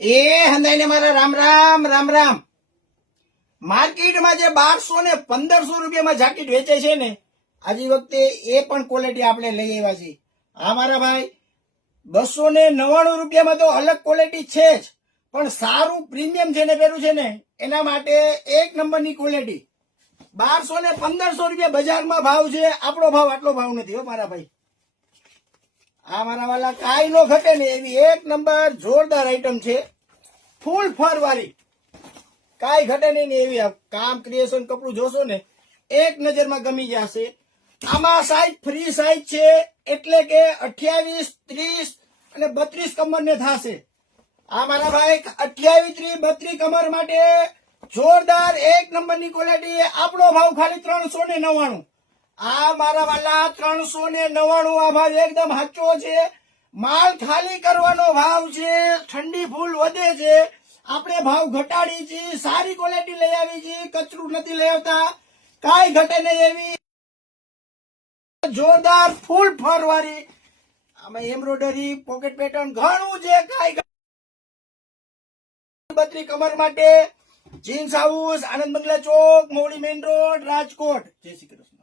એ હંદાઈને મારા રામ રામ રામ રામ. માર્કેટમાં જે 1200 ને 1500 રૂપિયામાં જાકીટ વેચે છે ને, આજી વખતે એ પણ ક્વોલિટી આપણે લઈ આવ્યા છીએ. હા મારા ભાઈ, 299 રૂપિયામાં તો અલગ ક્વોલિટી છે જ, પણ સારું પ્રીમિયમ જેને પહેર્યું છે ને એના માટે એક નંબરની ક્વોલિટી. 1200 ને 1500 રૂપિયા બજારમાં ભાવ છે, આપણો ભાવ આટલો ભાવ નથી હો મારા ભાઈ. આ મારા વાલા કાંઈ નો ઘટે ને એવી એક નંબર જોરદાર આઈટમ છે, ફૂલ ફર વાળી, કાંઈ ઘટે નહીં ને એવી. કામ ક્રિએશન કપડું જોશો ને એક નજરમાં ગમી જશે. આમાં સાઈઝ ફ્રી સાઈઝ છે, એટલે કે 28, 30 અને 32 કમર ને થશે. આ મારા ભાઈ 28, 30, 32 કમર માટે જોરદાર એક નંબરની ક્વોલિટી. આપણો ભાવ ખાલી 399. આ મારા વાલા 399. આ ભાવ એકદમ સાચો છે. માલ ખાલી કરવાનો ભાવ છે. ઠંડી ફૂલ વધે છે, આપણે ભાવ ઘટાડી છે, સારી ક્વોલિટી લઈ આવી છે, કચરું નથી લઈ આવતા, કાંઈ ઘટે નહીં એવી જોરદાર ફૂલ ફર વાળી. આમાં એમ્બ્રોઇડરી, પોકેટ પેટર્ન ઘણું છે. કાંઈ 32 કમર માટે જીન્સ હાઉસ, આનંદ બંગલા ચોક, મોવડી મેઇન રોડ, રાજકોટ. જય શ્રી કૃષ્ણ.